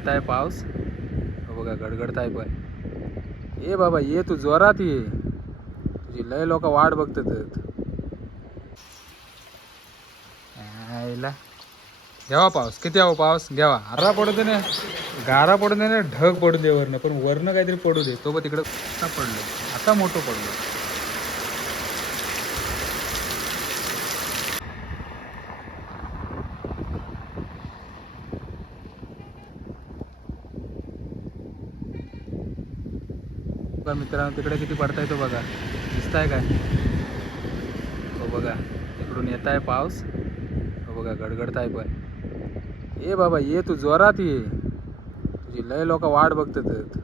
येत आहे पाऊस. बघा गडगडत आहे पण. ये बाबा ये, तू जोरात ये, तुझी लय लोक वाट बघतात. आईला घ्यावा पाऊस, किती हवा पाऊस घ्यावा. गारा पडू दे ना, गारा पडू दे ना, ढग पडू दे वरनं, पण वरनं काहीतरी पडू दे. तो पण तिकडं आता पडलं, आता मोठं पडलं. बघा मित्रांनो, तिकडे किती पडताय तो बघा, दिसताय काय? हो बघा, इकडून येत आहे पाऊस. हो बघा गडगडत आहे पण. ये बाबा ये, तू जोरात ये, तुझी लय लोक वाट बघतात.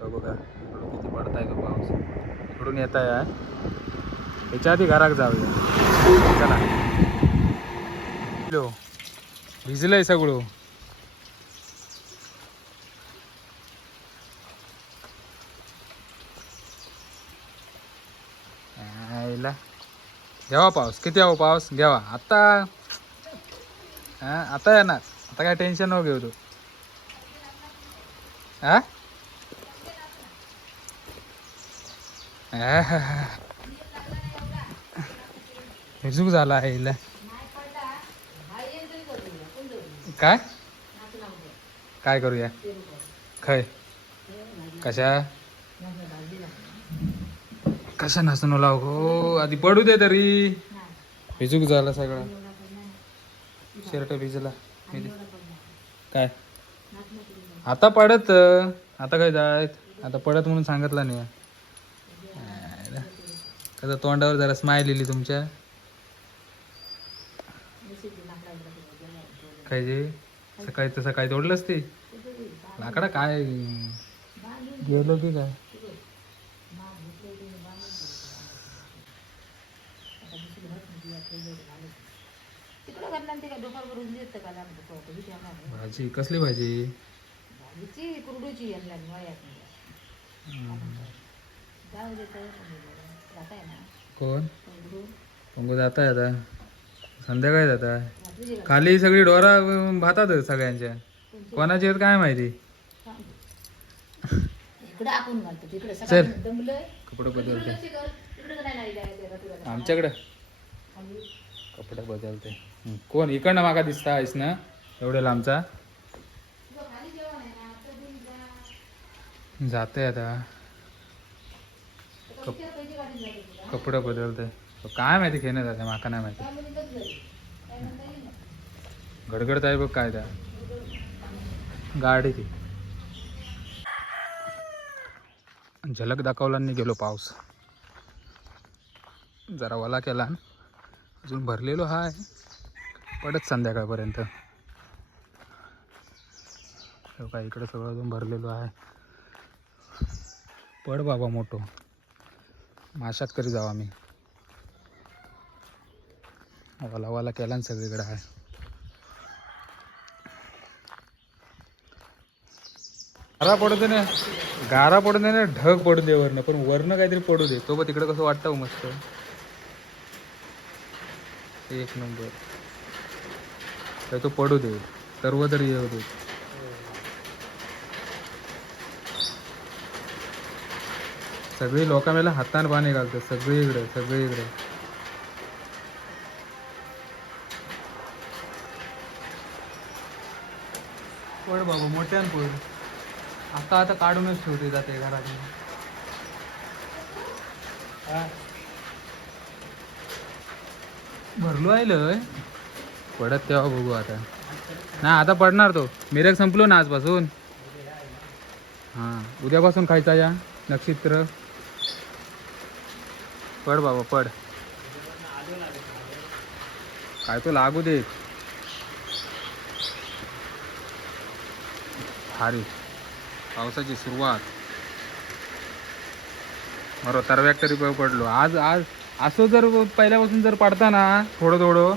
हो बघा इकडून किती पडताय तो पाऊस, इकडून येत आहे. याच्या आधी घरात जाऊया चला. हॅलो, भिजलंय सगळं. आईला घ्यावा पाऊस, किती हवा पाऊस घ्यावा. आता आता येणार, आता काय टेन्शन नको घेऊ तू. हा हिजूक झाला आईला. काय काय करूया खय कशा कशा नसून लाव हो, आधी पडू दे तरी. भिजूक झाला सगळं, शर्ट भिजला. काय आता पडत, आता काय जायत, आता पडत म्हणून सांगितलं नाही. कसं तोंडावर जरा स्माईल येईल तुमच्या. काय जे सकाळी तर सकाळी तोडलंच ते लाकडा, काय गेलो की काय. भाजी कसली भाजी? कोण पंगू जात आहे आता, संध्याकाळी जात आहे. खाली सगळी डोरा भातात सगळ्यांच्या, कोणाची आहेत काय माहिती. चल कपडे बदलते आमच्याकडं, कपडे बदलते. कोण इकडनं मागा दिसता आहेस ना एवढ्या लांबचा. जाते आता कपडे बदलते. काय माहिती खेळणं जाते, माका नाही माहिती. गडगडत आहे बघ काय त्या गाडी. ती झलक दाखवला नाही गेलो पाऊस, जरा वला केला, अजून भरलेलो हाय, पडत संध्याकाळपर्यंत. काय इकडे सगळं अजून भरलेलो आहे. पड बाबा मोठो, माशात करी जाऊ आम्ही. वला वला केला ना सगळीकडे आहे. गारा पडू दे ना, गारा पडू दे ना, ढग पडू दे वरनं, पण वरनं काहीतरी पडू दे. तो पण तिकडे कसं वाटतं मस्त, एक नंबर. तर तो पडू दे, सर्व तरी येऊ दे. सगळी लोक मेला हाताने पाणी घालतात, सगळीकडे सगळीकडे. पड बाबा मोठ्यान पड, आता आता काढूनच ठेवते जाते घरात. भरलो आहे पडत तेव्हा बघू आता. ना आता पडणार तो, मिरग संपलो ना आजपासून. हां उद्यापासून खायचा या नक्षत्र. पड बाबा पड, काय तो लागू दे. भारी पावसाची सुरुवात. बरोबर तरव्याक तरी पडलो आज. आज असो जर पहिल्यापासून जर पडता ना थोडं थोडं,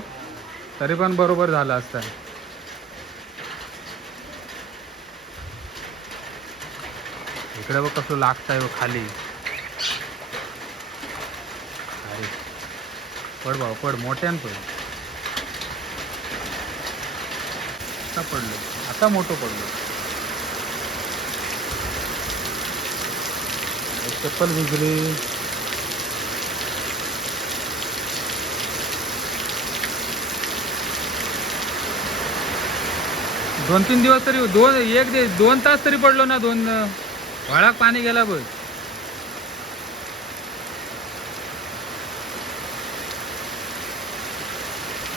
तरी पण बरोबर झालं असतं. इकडे बघ कसं लागतंय बघ खाली. अरे पड भाऊ पड, मोठ्यान पड. आता पडलं, आता आत्ता मोठं पडलं. चप्पल भिजली. दोन तीन दिवस तरी दोन तास तरी पडलो ना. व्हाळात पाणी गेला बघ.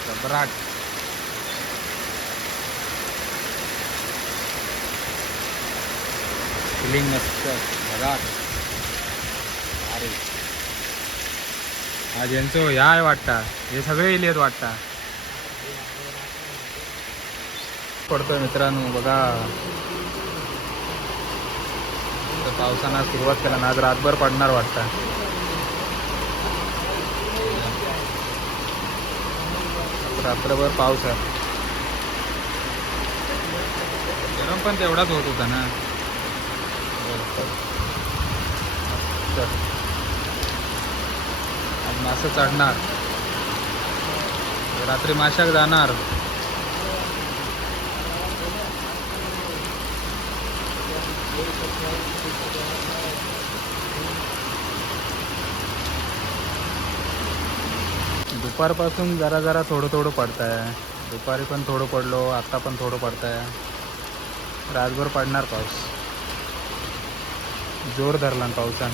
घबराट. फिलिंग मस्त. घबराट. अरे आज यांचं ह्या आहे वाटता. हे सगळे इलेत वाटता. पडतोय मित्रांनो बघा. पावसानं सुरुवात केला ना. आज रातभर पडणार वाटता. रात्रभर पाऊस आहे. गरम पण तेवढाच होत होता ना. आज मासे चढणार. रात्री माशाक जाणार. दुपारपासून जरा जरा थोडं पडतंय. दुपारी पण थोडं पडलो. आता पण थोडं पडतंय. रातभर पडणार पाऊस. जोर धरला पावसानं.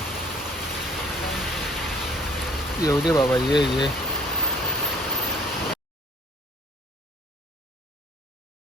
येऊ दे बाबा. ये